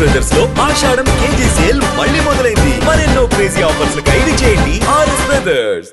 Brothers లో ఆషాఢం KG sale మళ్ళీ మొదలైంది. మరెన్నో క్రేజీ ఆఫర్స్ ఖైదీ చేయండి ఆర్ఎస్ బ్రదర్స్.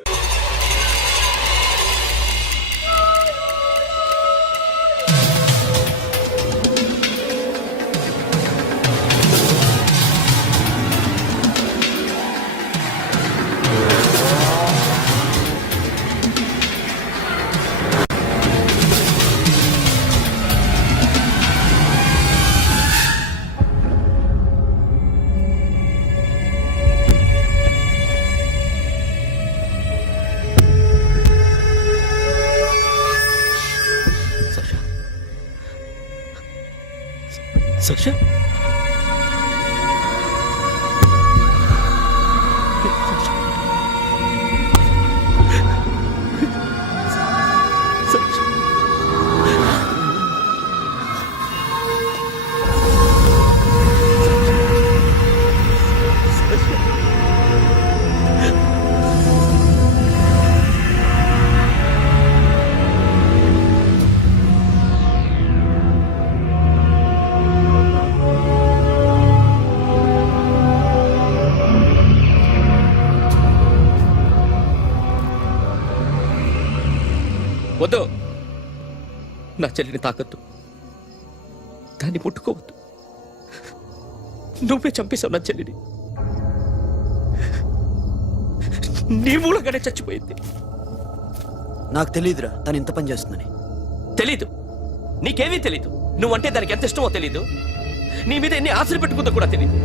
Sasha? వద్దు, నా చెల్లిని తాకద్దు, దాన్ని ముట్టుకోవద్దు. నువ్వే చంపేశావు నా చెల్లిని. నీ మూలంగానే చచ్చిపోయింది. నాకు తెలియదురా తను ఇంత పని చేస్తుందని. తెలీదు, నీకేమీ తెలీదు. నువ్వంటే దానికి ఎంత ఇష్టమో తెలీదు. నీ మీద ఎన్ని ఆశలు పెట్టుకుందో కూడా తెలీదు.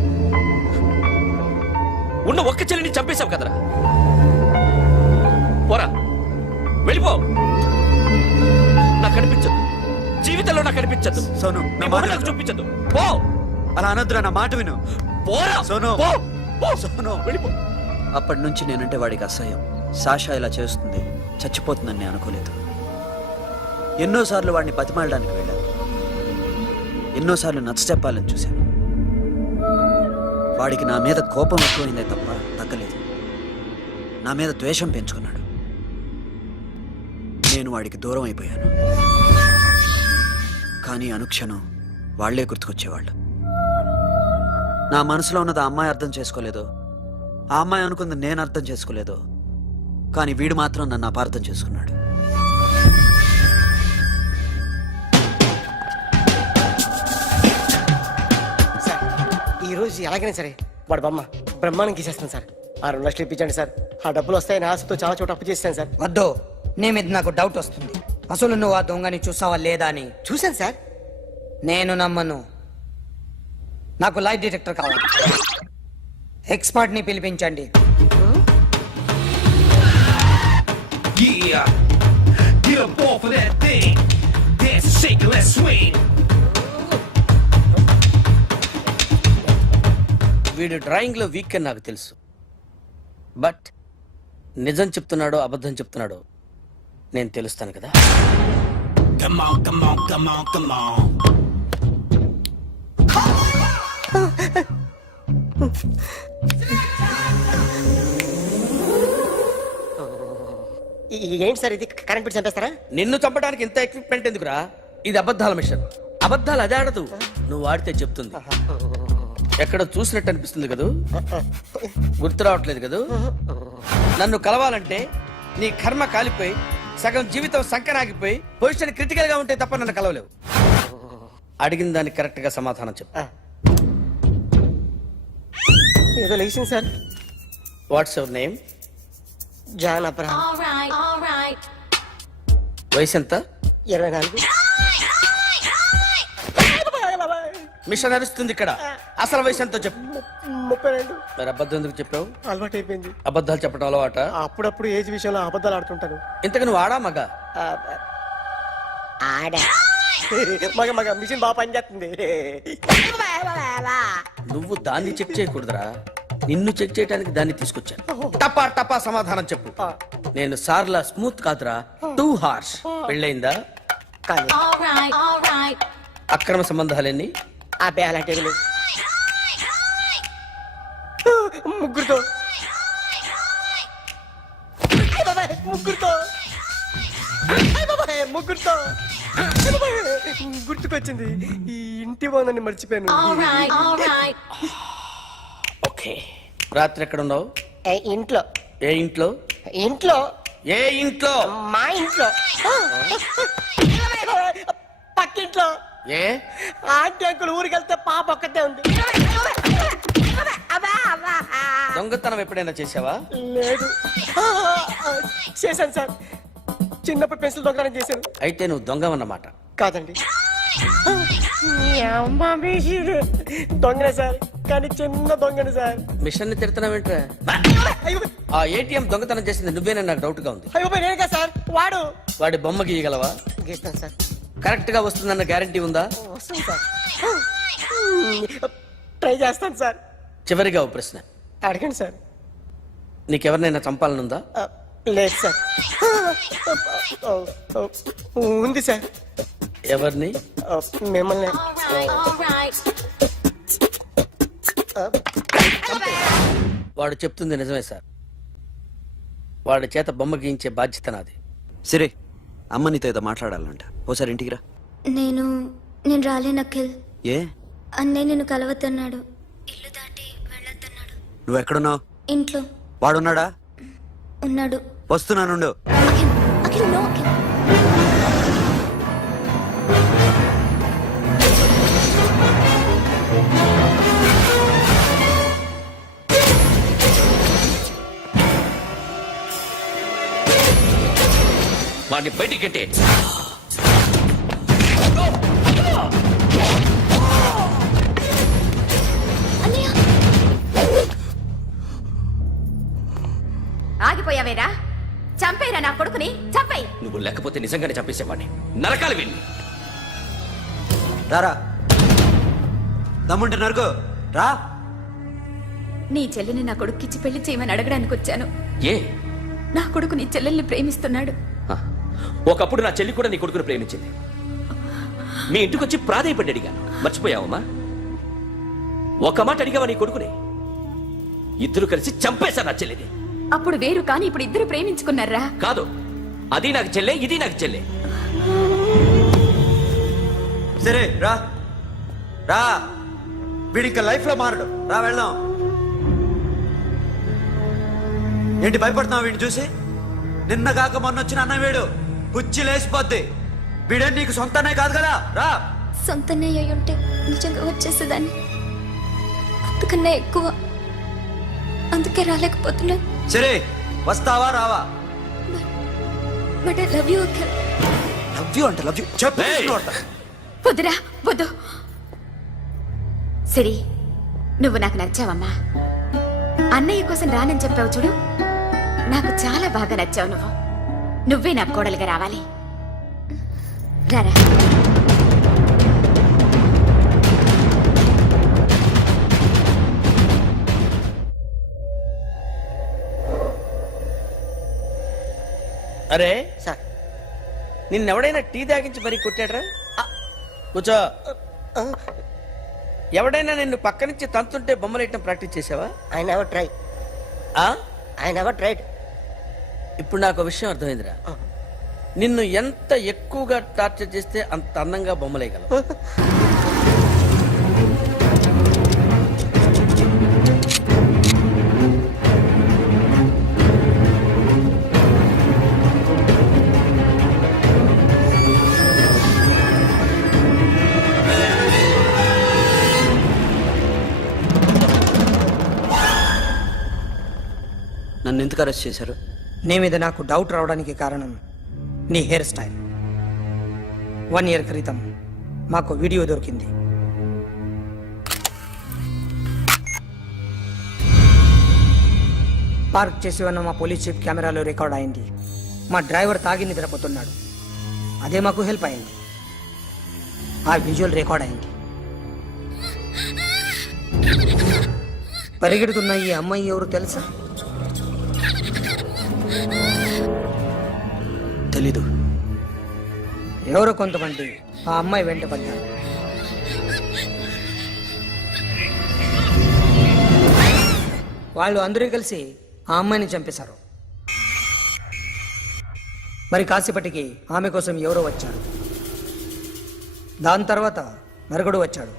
ఉన్న ఒక్క చెల్లిని చంపేశావు కదరా. పోరా, వెళ్ళిపో. నాకు కనిపించదు, జీవితంలో నాకు కనిపించదు. సోను, నా మాట నాకు చూపించదు. పో. అలా అనొద్దురా, నా మాట విను. పోరా సోను. పో. సోను, వెళ్ళిపో. అప్పటి నుంచి నేనంటే వాడికి అసహ్యం. సాషా ఇలా చేస్తుంది, చచ్చిపోతుందని నేను అనుకోలేదు. ఎన్నోసార్లు వాడిని బతిమాలడానికి వెళ్ళాను, ఎన్నోసార్లు నచ్చ చెప్పాలని చూశాను. వాడికి నా మీద కోపం ఎక్కువైందే తప్ప తగ్గలేదు. నా మీద ద్వేషం పెంచుకున్నాడు. నేను వాడికి దూరం అయిపోయాను. కానీ అనుక్షణం వాళ్లే గుర్తుకొచ్చేవాళ్ళు. నా మనసులో ఉన్నది ఆ అమ్మాయి అర్థం చేసుకోలేదో, ఆ అమ్మాయి అనుకుంది నేను అర్థం చేసుకోలేదో, కానీ వీడు మాత్రం నన్ను అపార్థం చేసుకున్నాడు. సార్, ఈరోజు ఎలాగైనా సరే వాడు బొమ్మ బ్రహ్మాండం గీసేస్తాను సార్. 6 లక్షలు ఇప్పించండి సార్. ఆ డబ్బులు వస్తాయని ఆశతో చాలా చోట అప్పు చేస్తాను సార్. వద్దు, నీ మీద నాకు డౌట్ వస్తుంది. అసలు నువ్వు ఆ దొంగని చూసావా లేదా అని. చూశాను సార్. నేను నమ్మను. నాకు లై డిటెక్టర్ కావాలి. ఎక్స్పర్ట్ ని పిలిపించండి. Yeah, get up off of that thing. Dance and shake and let's swing. వీడు డ్రాయింగ్ లో వీక్ అని నాకు తెలుసు. బట్ నిజం చెప్తున్నాడో అబద్ధం చెప్తున్నాడో నేను తెలుస్తాను కదా. Come on, come on, come on, come on. ఏంటి సార్ ఇది? కరెంట్ బిల్ చంపేస్తారా? నిన్ను చంపడానికి ఇంత ఎక్విప్మెంట్ ఎందుకురా? ఇది అబద్ధాల మిషన్. అబద్ధాలు అదే ఆడదు, నువ్వు ఆడితే చెప్తుంది. ఎక్కడ చూసినట్టు అనిపిస్తుంది కదూ, గుర్తు రావట్లేదు కదూ. నన్ను కలవాలంటే నీ కర్మ కాలిపోయి సగం జీవితం సంకరాగిపోయి పొజిషన్ క్రిటికల్ గా ఉంటే తప్ప నన్ను కలవలేవు. అడిగిన దానికి కరెక్ట్ గా సమాధానం చెప్పు. ఏదో లేచింది sir. What's your name? John Abraham. వయసు ఎంత? 24. మిషన్ నడుస్తుంది ఇక్కడ. అసలు వయసు ఎంతో చెప్పు. 32. మరి అబద్ధం ఎందుకు చెప్పావు? అలవాటు అయిపోయింది. అబద్ధాలు చెప్పడం అలవాట? అప్పుడప్పుడు ఏజ్ విషయంలో అబద్ధాలు ఆడుతుంటాను. ఇంతకు నువ్వు ఆడా మగ? ఆడా. మగ మగ మిషన్ బాగా పనిచేస్తుంది. నువ్వు దాన్ని చెక్ చేయకూడదురా, నిన్ను చెక్ చేయడానికి దాన్ని తీసుకొచ్చాను. టపా టపా సమాధానం చెప్పు. నేను సార్లా స్మూత్ కాదురా, టూ హార్ష్. పెళ్ళయిందా? అక్రమ సంబంధాలన్నీ? అబ్బే అలాంటి ముగ్గురుతో ముగ్గురుతో ముగ్గురుతో గుర్తుకొచ్చింది, ఈ ఇంటి బాగుందని మర్చిపోయాను. ఓకే, రాత్రి ఎక్కడ ఉన్నావు? ఇంట్లో. ఏ ఇంట్లో? ఇంట్లో. ఏ ఇంట్లో? మా ఇంట్లో. పక్కింట్లో. ఏ ఆంటీ అంకుల్ ఊరికి వెళ్తే పాప ఒక్కతే ఉంది. దొంగతనం ఎప్పుడైనా చేసావా? లేదు. చేశాను సార్, చిన్నప్పుడు పెన్సిల్ దొంగతనం చేశాను. అయితే నువ్వు దొంగవన్నమాట. కాదండి, దొంగనే సార్, కానీ చిన్న దొంగని సార్. మిషన్ ని తిడుతున్నావేంట్రా? అయ్యో ఆ ఏటీఎం దొంగతనం చేసింది నువ్వేనని నాకు డౌట్ గా ఉంది. అయ్యో నేను కదా సార్, వాడు. వాడి బొమ్మ గీయగలవా? గీస్తాను సార్. కరెక్ట్ గా వస్తుందన్న గ్యారంటీ ఉందా? వస్తాను సార్, ట్రై చేస్తాను సార్. చివరిగా ఓ ప్రశ్న అడగండి సార్. నీకెవరినైనా చంపాలనుందా? లేదు సార్. ఉంది సార్. ఎవరిని? మిమ్మల్ని. వాడు చెప్తుంది నిజమే సార్. వాడి చేత బొమ్మ గీయించే బాధ్యత నాది. సరే, అమ్మ నీతో ఏదో మాట్లాడాలంట, ఓసారి ఇంటికి రా. నేను రాలేను అఖిల్. ఏ? అన్నయ్య నిన్ను కలవద్దన్నాడు, ఇల్లు దాటి వెళ్ళొద్దన్నాడు. నువ్వు ఎక్కడున్నావు? ఇంట్లో వాడున్నాడా? ఉన్నాడు. వస్తున్నానుండు. అఖిల్, అఖిల్, నో అఖిల్. వాడిని బయటికి కట్టే. అన్నయ్య, ఆగిపోయావేరా? చంపేరా నా కొడుకుని, చంపేయ్. నువ్వు లేకపోతే నిజంగానే చంపేసేవాడిని. నరకాలి వీడిని. రారా, దమ్ముంటే నరుకు రా. నీ చెల్లిని నా కొడుక్కిచ్చి పెళ్లి చేయమని అడగడానికి వచ్చాను. ఏ? నా కొడుకు నీ చెల్లెల్ని ప్రేమిస్తున్నాడు. హ, ఒకప్పుడు నా చెల్లి కూడా నీ కొడుకును ప్రేమించింది. మీ ఇంటికి వచ్చి ప్రాధేయపడి అడిగాను, మర్చిపోయావమ్మా? ఒక మాట అడిగావా నీ కొడుకుని? ఇద్దరు కలిసి చంపేశా నా చెల్లిని. అప్పుడు వేరు, కానీ ఇప్పుడు ఇద్దరు ప్రేమించుకున్నారా? కాదు, అది నాకు చెల్లె, ఇది నాకు చెల్లె. సరే రా రా, వీడి ఇంకా లైఫ్ లో మారడు. రా వెళ్దాం. ఏంటి భయపడుతున్నావు వీడిని చూసి? నిన్న కాక మొన్న వచ్చిన అన్న వీడు పుచ్చి లేచిపోద్ది. వీడే నీకు సొంతనే కాదు కదా. రా. సొంతన్నయ్య అయి ఉంటే నిజంగా వచ్చేసేదాన్ని, అంతకన్నా ఎక్కువ. అందుకే రాలేకపోతున్నా. సరే, వస్తావా రావా? But I love you Akhil. Love you అంటే లవ్ యూ చెప్పు. వద్దురా, వద్దు. సిరి, నువ్వు నాకు నచ్చావమ్మా. అన్నయ్య కోసం రానని చెప్పావు చూడు, నాకు చాలా బాగా నచ్చావు నువ్వు. నువ్వే నాకు కోడలుగా రావాలి. రారా. అరే సార్, నిన్నెవడైనా టీ తాగించి మరీ కొట్టాడ్రా? కూర్చో. ఎవడైనా నిన్ను పక్క నుంచి తంతుంటే బొమ్మలేయటం ప్రాక్టీస్ చేసావా? I never try. I never tried. ఇప్పుడు నాకు విషయం అర్థమైందిరా. నిన్ను ఎంత ఎక్కువగా టార్చర్ చేస్తే అంత అందంగా బొమ్మలేయగలవు. నన్ను ఎందుకు అరెస్ట్ చేశారు? నీ మీద నాకు డౌట్ రావడానికి కారణం నీ హెయిర్ స్టైల్. 1 year క్రితం మాకు వీడియో దొరికింది. పార్క్ చేసి ఉన్న మా పోలీస్ జీప్ కెమెరాలో రికార్డ్ అయింది. మా డ్రైవర్ తాగి నిద్రపోతున్నాడు. అదే మాకు హెల్ప్ అయింది. ఆ విజువల్ రికార్డ్ అయింది. పరిగెడుతున్న ఈ అమ్మాయి ఎవరు తెలుసా? తెలీదు. ఎవరో కొంతమంది ఆ అమ్మాయి వెంట పడ్డారు. వాళ్ళు అందరూ కలిసి ఆ అమ్మాయిని చంపేశారు. మరి కాసేపటికి ఆమె కోసం ఎవరో వచ్చారు. దాని తర్వాత నరకుడు వచ్చాడు.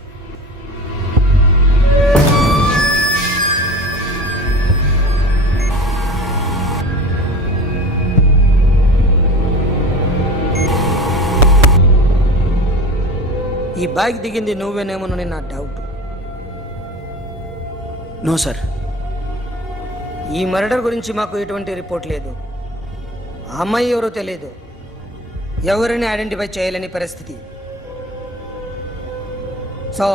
ఈ బ్యాగ్ దిగింది నువ్వేనేమోనని నా డౌట్. No sir. ఈ మర్డర్ గురించి మాకు ఎటువంటి రిపోర్ట్ లేదు. ఆ అమ్మాయి ఎవరో తెలియదు. ఎవరిని ఐడెంటిఫై చేయలేని పరిస్థితి. సో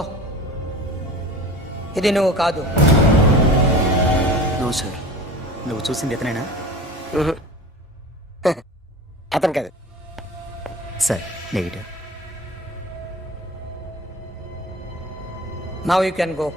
ఇది నువ్వు కాదు. No sir. నువ్వు చూసింది ఇతనేనా? అతను కాదు sir. Negative. Now you can go.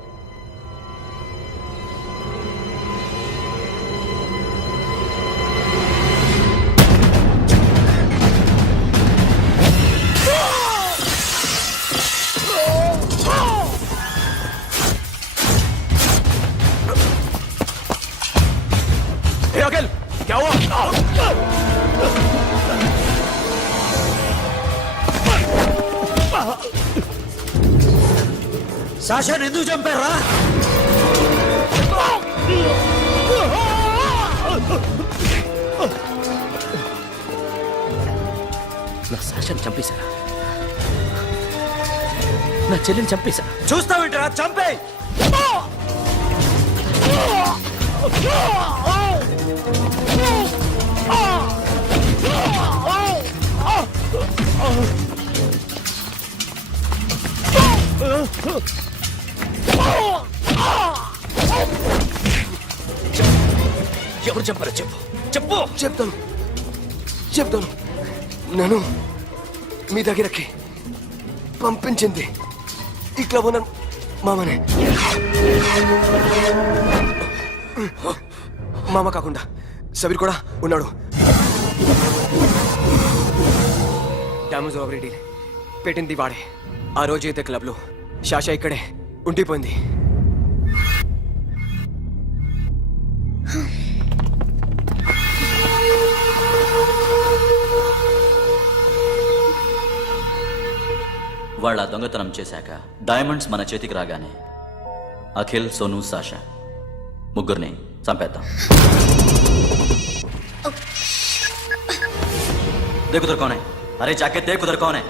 సాషాని ఎందుకు చంపారా? నా సాషాన్ని చంపేశారా? నా చెల్లిని చంపేశారా? చూస్తావేంట్రా? చంపే. ఎవరు చంపారో చెప్పు. చెప్పు. చెప్తాను. నేను మీ దగ్గరకి పంపించింది ఇట్లా ఉన్న మామనే. మామ కాకుండా సబీర్ కూడా ఉన్నాడు. డ్యామేజ్ ఓవర్ పెట్టింది వాడే. ఆ రోజు అయితే క్లబ్లో శాషా ఇక్కడే ఉండిపోయింది. వాళ్ళ దొంగతనం చేశాక డైమండ్స్ మన చేతికి రాగానే అఖిల్, సోను, సాషా ముగ్గురిని చంపేద్దాం. देख उधर कौन है? अरे जाके देख उधर कौन है?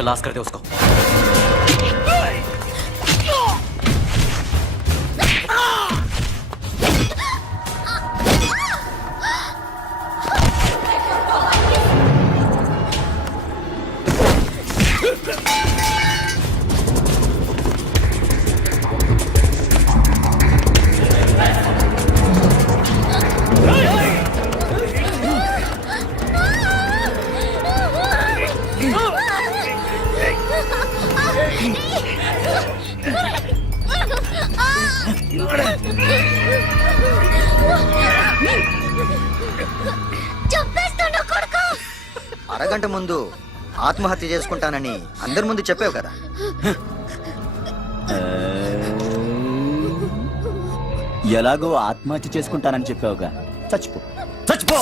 क्लास कर दे उसको. అరగంట ముందు ఆత్మహత్య చేసుకుంటానని అందరి ముందు చెప్పావు కదా. ఎలాగో ఆత్మహత్య చేసుకుంటానని చెప్పావుగా, చచ్చిపో చచ్చిపో.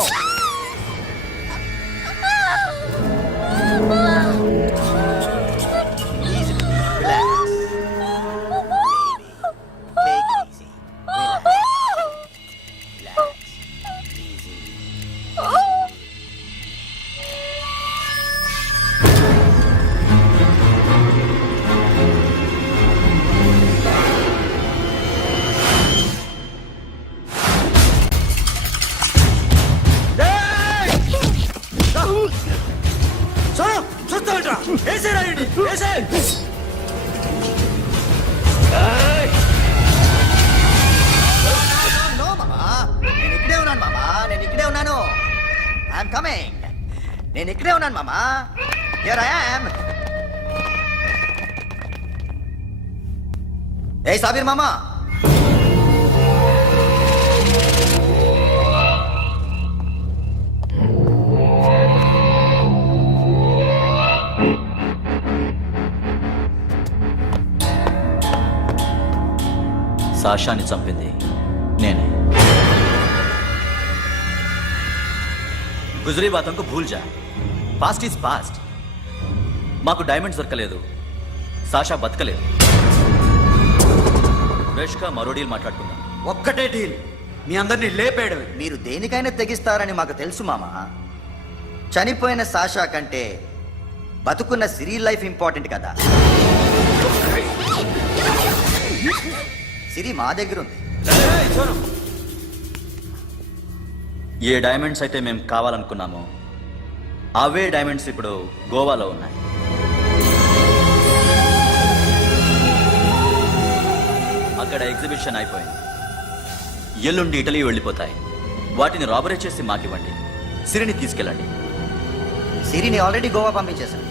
నేను ఇక్కడే ఉన్నాను మామా. Here I am. ఏయ్ సాబీర్ మామా, సాషాని చంపింది నేనే. గుజరీ బాతంకు భూల్ జా. Past is past. మాకు డైమండ్స్ దొరకలేదు, సాషా బతకలేదు. రేష్కా మరో డీల్ మాట్లాడుకుందాం. ఒక్కటే డీల్, మీ అందరినీ లేపేయడం. మీరు దేనికైనా తెగిస్తారని మాకు తెలుసు మామ. చనిపోయిన సాషా కంటే బతుకున్న సిరి లైఫ్ ఇంపార్టెంట్ కదా. సిరి మా దగ్గర ఉంది. ఏ డైమండ్స్ అయితే మేము కావాలనుకున్నామో అవే డైమండ్స్ ఇప్పుడు గోవాలో ఉన్నాయి. అక్కడ ఎగ్జిబిషన్ అయిపోయింది. ఎల్లుండి ఇటలీ వెళ్ళిపోతాయి. వాటిని రాబరీ చేసి మాకివ్వండి. సిరిని తీసుకెళ్ళండి. సిరిని ఆల్రెడీ గోవా పంపించేశాను.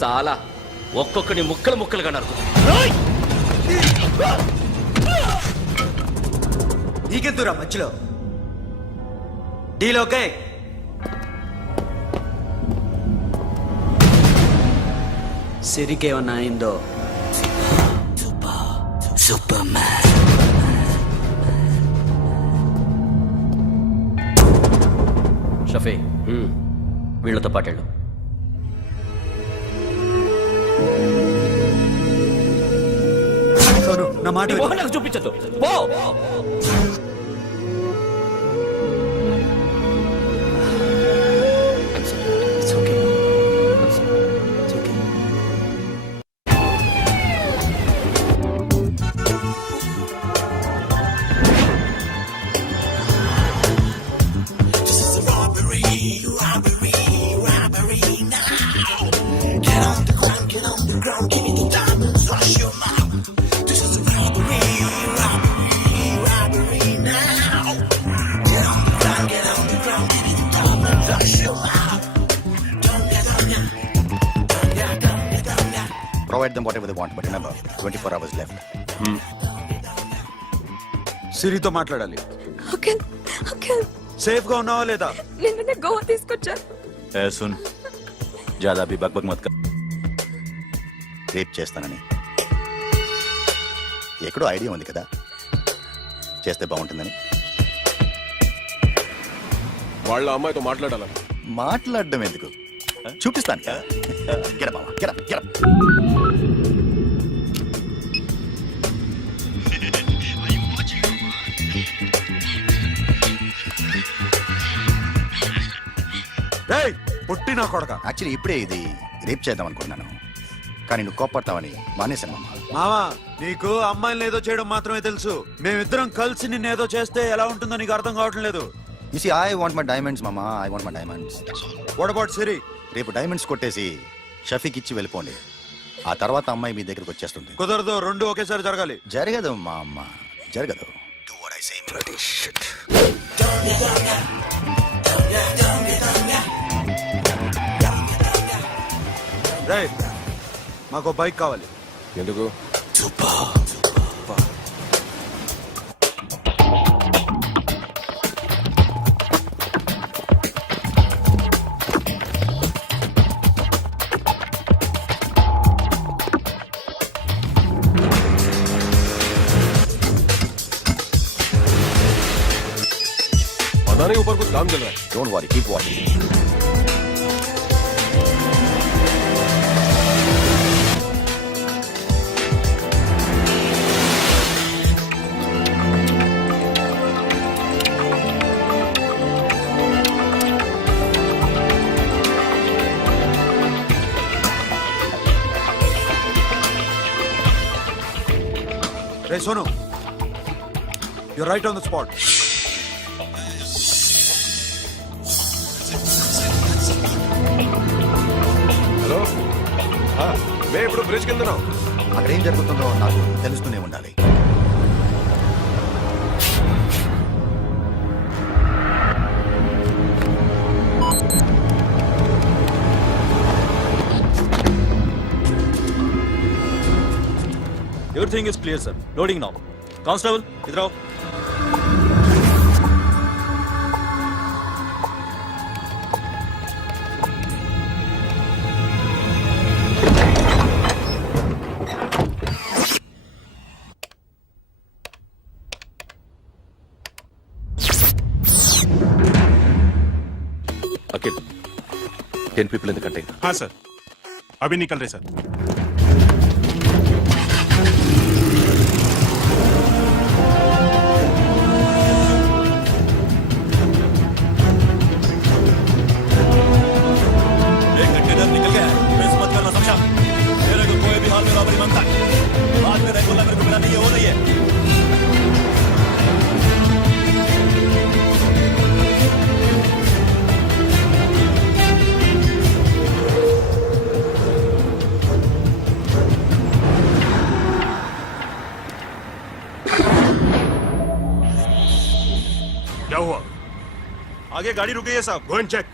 సాలా ఒక్కొక్కని ముక్కలు ముక్కలుగా నరుకు. నీకెందురా మధ్యలో? Deal okay? సిరికేమన్నా అయిందో షఫీ, వీళ్ళతో పాటేళ్ళు. సోను, నా మాట విను. నాకు చూపించద్దు. పో. It's okay. It's okay. Provide them whatever they want, but remember, 24 hours left. సిరితో మాట్లాడాలి. అఖిల్, అఖిల్, సేఫ్ గా ఉన్నావా లేదా? నిన్న గోవా తీసుకొచ్చాను. ఏ సున్, జ్యాదా భీ బక్ మత్ కర్. రేప్ చేస్తానని ఎక్కడో ఐడియా ఉంది కదా, చేస్తే బాగుంటుందని. వాళ్ళ అమ్మాయితో మాట్లాడాలని. మాట్లాడడం ఎందుకు, చూపిస్తాను కదా. Get up, మామ, get up, get up. రేయ్, పుట్టి నా కొడక. యాక్చువల్లీ ఇప్పుడే ఇది రేప్ చేద్దాం అనుకున్నాను, కానీ నువ్వు కోపడతావని మానేశాను మామ. మావా, నీకు అమ్మాయిని ఏదో చేయడం మాత్రమే తెలుసు. మేమిద్దరం కలిసి నిన్నేదో చేస్తే ఎలా ఉంటుందో నీకు అర్థం కావటం లేదు. You see, I want my diamonds, mama. I want my diamonds. What about సిరి? రేపు డైమండ్స్ కొట్టేసి షఫీకి ఇచ్చి వెళ్ళిపోండి. ఆ తర్వాత అమ్మాయి మీ దగ్గరకు వచ్చేస్తుంది. కుదరదు, రెండు ఒకేసారి జరగాలి. జరగదు మా అమ్మ, జరగదు. Do what I say, bloody shit. రేయ్, మాకు బైక్ కావాలి. ఎందుకు? पता नहीं ऊपर कुछ काम चल रहा है. Don't worry, keep watching. Ray Sonu, you're right on the spot. Hello, మేము ఇప్పుడు బ్రిడ్జ్ కింద ఉన్నాం. అక్కడ ఏం జరుగుతుందో నాకు తెలుస్తూనే ఉండాలి. Everything is clear, sir. Loading now. Constable, idhar aao. 10 people in the container. हाँ सर, अभी निकल रहे सर. एक कंटेनर निकल गया है, मिस मत करना समझा? मेरे को कोई भी हाल में रॉबरी मांगता है, बाद में रेगुलर मेरे को मिला नहीं है, वो नहीं है. क्या हुआ? आगे गाड़ी रुकी है साहब. Go and check.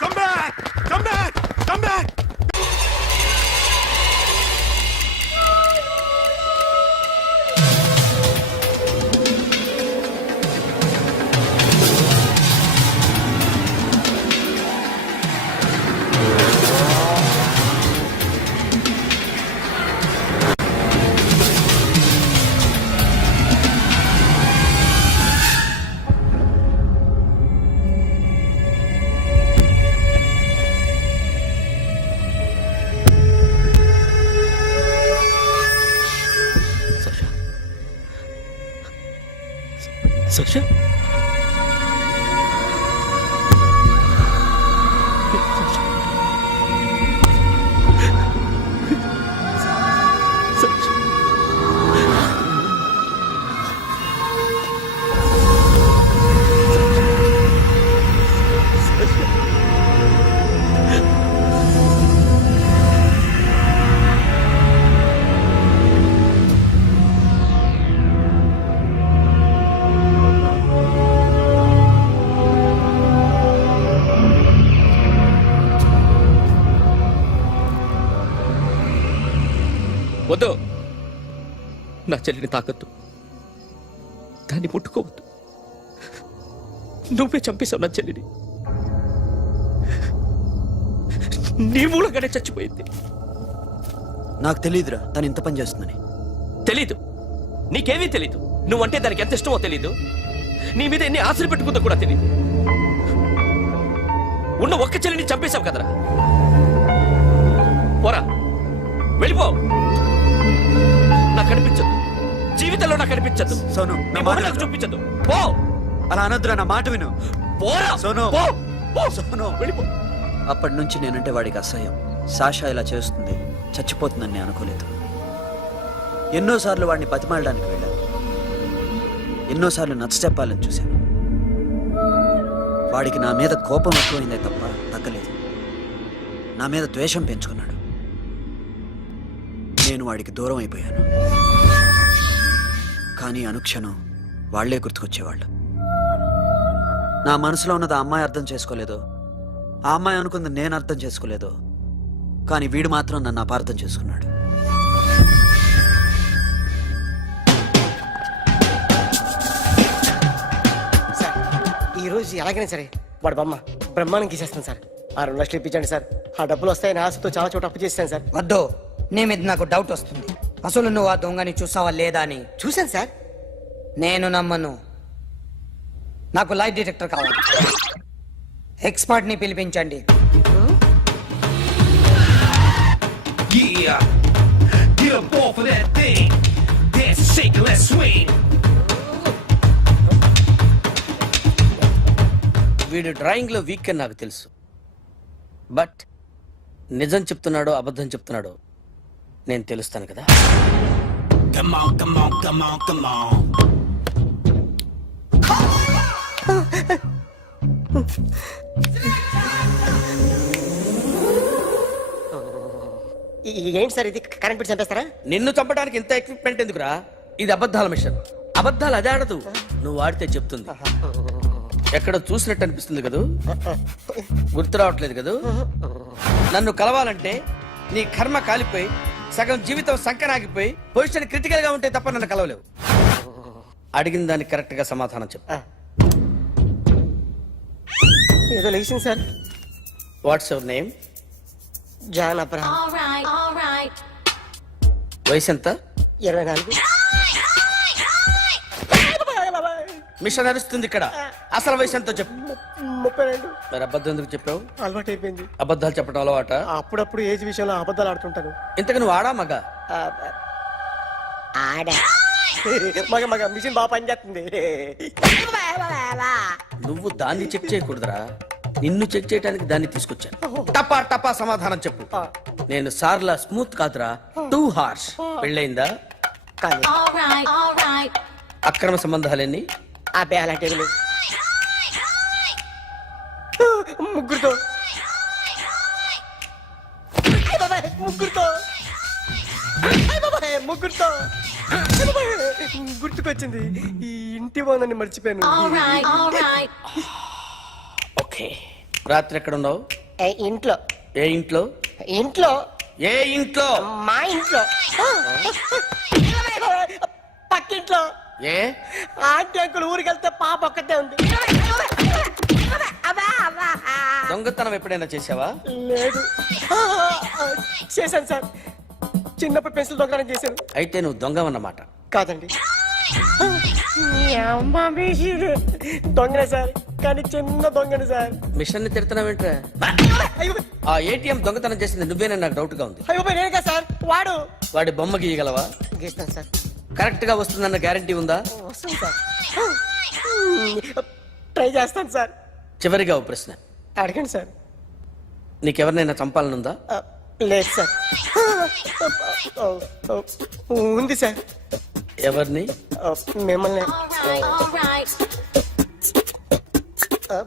Come back! Come back! Come back! Sasha? వద్దు, నా చెల్లిని తాకద్దు, దాన్ని ముట్టుకోవద్దు. నువ్వే చంపేశావు నా చెల్లిని. నీ మూలంగానే చచ్చిపోయింది. నాకు తెలియదురా తను ఇంత పని చేస్తుందని. తెలీదు, నీకేమీ తెలీదు. నువ్వంటే దానికి ఎంత ఇష్టమో తెలీదు. నీ మీద ఎన్ని ఆశలు పెట్టుకుందో కూడా తెలీదు. ఉన్న ఒక్క చెల్లిని చంపేశావు కదరా. పోరా, వెళ్ళిపో. నాకు కనిపించదు, జీవితంలో నాకు కనిపించదు. సోను, నా నీ మాట మొహం నాకు చూపించదు. పో. అలా అనొద్దురా, నా మాట విను. పోరా. సోను. పో. పో. సోను. వెళ్ళిపో. అప్పటి నుంచి నేనంటే వాడికి అసహ్యం. సాషా ఇలా చేస్తుంది, చచ్చిపోతుందని నేను అనుకోలేదు. ఎన్నోసార్లు వాడిని బతిమాలడానికి వెళ్ళాను, ఎన్నోసార్లు నచ్చ చెప్పాలని చూశాను. వాడికి నా మీద కోపం ఎక్కువైందే తప్ప తగ్గలేదు. నా మీద ద్వేషం పెంచుకున్నాడు. నేను వాడికి దూరం అయిపోయాను. కానీ అనుక్షణం వాళ్లే గుర్తుకొచ్చేవాళ్ళు. నా మనసులో ఉన్నది ఆ అమ్మాయి అర్థం చేసుకోలేదో, ఆ అమ్మాయి అనుకుంది నేను అర్థం చేసుకోలేదో, కానీ వీడు మాత్రం నన్ను అపార్థం చేసుకున్నాడు. సార్ ఈరోజు ఎలాగైనా సరే వాడు బొమ్మ బ్రహ్మాండం గీసేస్తాను సార్. ఆ 2 లక్షలు ఇప్పించండి సార్. ఆ డబ్బులు వస్తాయని ఆశతో చాలా చోట అప్పు చేస్తాను సార్. వద్దు, నీ మీద నాకు డౌట్ వస్తుంది. అసలు నువ్వు ఆ దొంగని చూసావా లేదా అని. చూశాను సార్. నేను నమ్మను. నాకు లైట్ డిటెక్టర్ కావాలి. ఎక్స్పర్ట్ ని పిలిపించండి. Yeah, get up off of that thing. Dance and shake and let's swing. వీడు డ్రాయింగ్ లో వీక్ అని నాకు తెలుసు. బట్ నిజం చెప్తున్నాడో అబద్ధం చెప్తున్నాడో నేను తెలుస్తాను కదా. Come on, come on, come on, come on. ఏంటి సార్ ఇది కరెంట్ బిల్ చంపేస్తారా? నిన్ను చంపడానికి ఇంత ఎక్విప్మెంట్ ఎందుకురా? ఇది అబద్ధాల మిషన్. అబద్ధాలు అదే ఆడదు, నువ్వు ఆడితే చెప్తుంది. ఎక్కడ చూసినట్టు అనిపిస్తుంది కదూ, గుర్తు రావట్లేదు కదూ. నన్ను కలవాలంటే నీ కర్మ కాలిపోయి సగం జీవితం సంకనాగిపోయి పొజిషన్ క్రిటికల్ గా ఉంటే తప్ప నన్ను కలవలేవు. అడిగిన దానికి కరెక్ట్ గా సమాధానం చెప్పు. ఏదో లేచింది sir. What's your name? John Abraham. వయసు ఎంత? 24. మిషన్ నడుస్తుంది ఇక్కడ. అసలు వయసు ఎంతో చెప్పు. 32. మరి అబద్ధం ఎందుకు చెప్పావు? అలవాటు అయిపోయింది. అబద్ధాలు చెప్పడం అలవాట? అప్పుడప్పుడు ఏజ్ విషయంలో అబద్ధాలు ఆడుతుంటాను. ఇంతకు నువ్వు ఆడా మగ? ఆడా. మగ మిషన్ బాగా పనిచేస్తుంది. నువ్వు దాన్ని చెక్ చేయకూడదురా, నిన్ను చెక్ చేయడానికి దాన్ని తీసుకొచ్చాను. టపా టపా సమాధానం చెప్పు. నేను సార్లా స్మూత్ కాదురా, టూ హార్ష్. పెళ్ళయిందా? అక్రమ సంబంధాలన్నీ? అబ్బే అలాంటి ముగ్గురుతో ముగ్గురుతో గుర్తుకొచ్చింది. ఈ ఇంటి బాగుందని మర్చిపోయాను. ఓకే. రాత్రి ఎక్కడ ఉన్నావు? ఇంట్లో. ఏ ఇంట్లో? ఇంట్లో. ఏ ఇంట్లో? మా ఇంట్లో. పక్కింట్లో. ఏ ఆంటీ అంకుల్ ఊరికి వెళ్తే పాప ఒక్కతే ఉంది. దొంగతనం ఎప్పుడైనా చేసావా? లేదు. చేశాను సార్, చిన్నప్పుడు పెన్సిల్ దొంగతనం చేశాను. అయితే నువ్వు దొంగవన్నమాట. కాదండి, దొంగనే సార్, కానీ చిన్న దొంగని సార్. మిషన్ ని తిడుతున్నావేంట్రా? ఆ ఏటీఎం దొంగతనం చేసింది నువ్వేనని నాకు డౌట్ గా ఉంది. అయ్యో నేనే కదా సార్. వాడి బొమ్మ గీయగలవా? గీస్తాను సార్. కరెక్ట్ గా వస్తుందన్న గ్యారంటీ ఉందా? వస్తుంది సార్, ట్రై చేస్తాను సార్. చివరిగా ఓ ప్రశ్న అడగండి సార్. నీకెవరినైనా చంపాలనుందా? లేదు సార్. ఉంది సార్. ఎవరిని? మిమ్మల్ని.